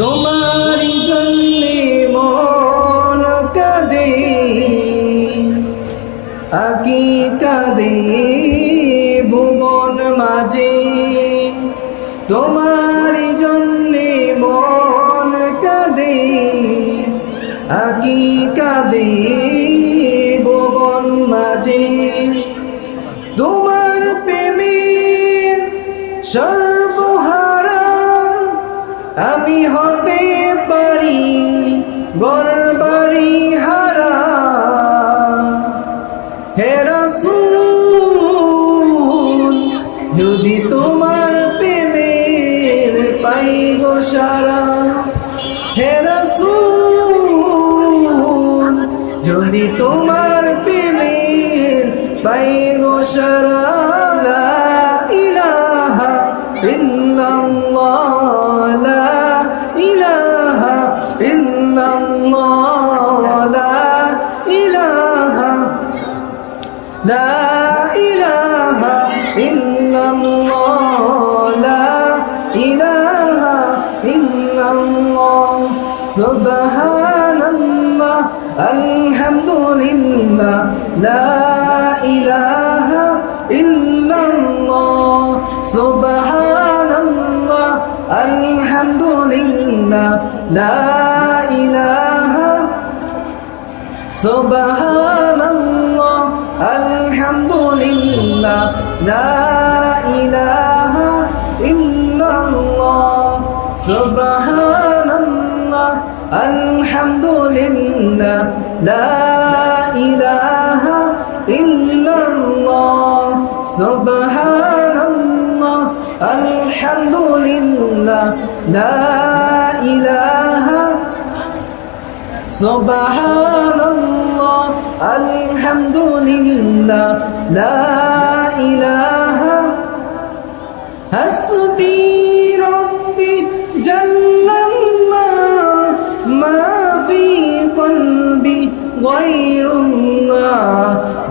তোমারি জন্যে মন কাঁদে, আকি কাঁদে ভুবন মাঝে। তোমারি জন্যে মন কাঁদে, আকি কাঁদে ভুবন মাঝে। তোমার প্রেমে সর্বহারা আমি হতে পারি ঘরবাড়ি হারা। হে রাসূল যদি তোমার প্রেমের পাই গো সারা। হে রাসূল যদি তোমার প্রেমের পাই গো সারা। লা ইলাহা ইল্লাল্লাহ, লা ইলাহা ইল্লাল্লাহ, লা ইলাহা, লা ইলাহা ইল্লাল্লাহ, লা ইলাহা ইল্লাল্লাহ। সুবহানাল্লাহ আলহামদুলিল্লাহ, লা ইলাহা ইল্লাল্লাহ। সুবহানাল্লাহ আলহামদুলিল্লাহ, লা ইলাহা। সুবহানাল্লাহ আলহামদুলিল্লাহ, লা ইলাহা ইল্লাল্লাহ। সুবহানাল্লাহ আলহামদুলিল্লাহ, লা ইলাহা ইল্লাল্লাহ। সুবহানাল্লাহ আলহামদুলিল্লাহ, লা ইলাহা। সুবহানাল্লাহ আলহামদুলিল্লাহ, লা ইলাহা। হাসবি রব্বি জাল্লাল্লাহ মা ফি কলবি গায়রুল্লাহ।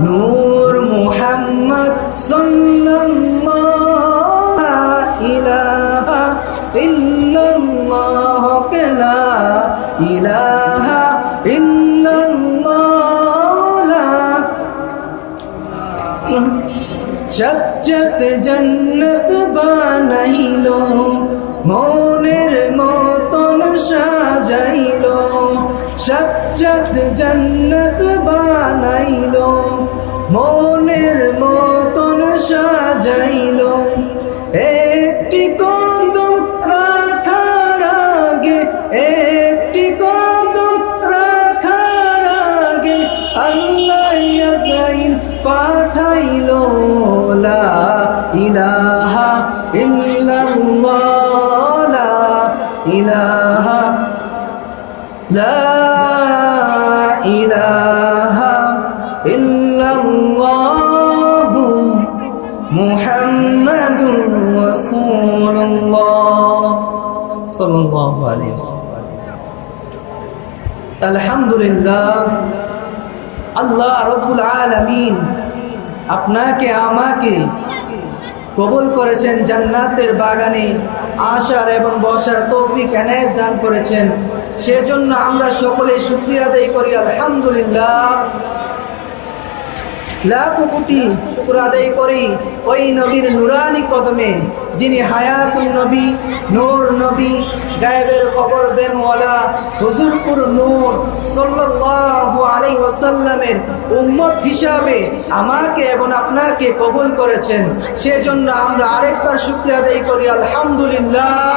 নূর মুহাম্মদ সাল্লাল্লাহু লা ইলাহা ইল্লাল্লাহ, লা ইলাহা ইল্লাল্লাহ। সাজ্জাত জান্নাত বানাইলো, মনের মতন সাজাইলো। সাজ্জাত জান্নাত বানাইলো, মনের মতন সাজাইলো। একটি কদম রাখার আগে, একটি কদম রাখার আগে আল্লাহ আযাইল পাঠাইলো। লা ইলাহা ইল্লাল্লাহ, লা ইলাহা, লা ইলাহা ইল্লাল্লাহ মুহাম্মাদুর রাসূলুল্লাহ সাল্লাল্লাহু আলাইহি ওয়াসাল্লাম। আলহামদুলিল্লাহ, আল্লাহ রাব্বুল আলামিন আপনাকে আমাকে কবুল করেছেন, জান্নাতের বাগানে আসার এবং বসার তৌফিক এনায়েত দান করেছেন। সেজন্য আমরা সকলে শুকরিয়া আদায় করি আলহামদুলিল্লাহ। লাখো কোটি শুকর আদায় করি ওই নবীর নুরানি কদমে, যিনি হায়াতুন নবী, নূর নবী, গায়েবের খবর দেন ওয়ালা হুজুরপুর নূর সাল্লাল্লাহু আলাইহি ওয়াসাল্লামের উম্মত হিসাবে আমাকে এবং আপনাকে কবুল করেছেন। সেজন্য আমরা আরেকবার শুকরিয়া আদায় করি আলহামদুলিল্লাহ।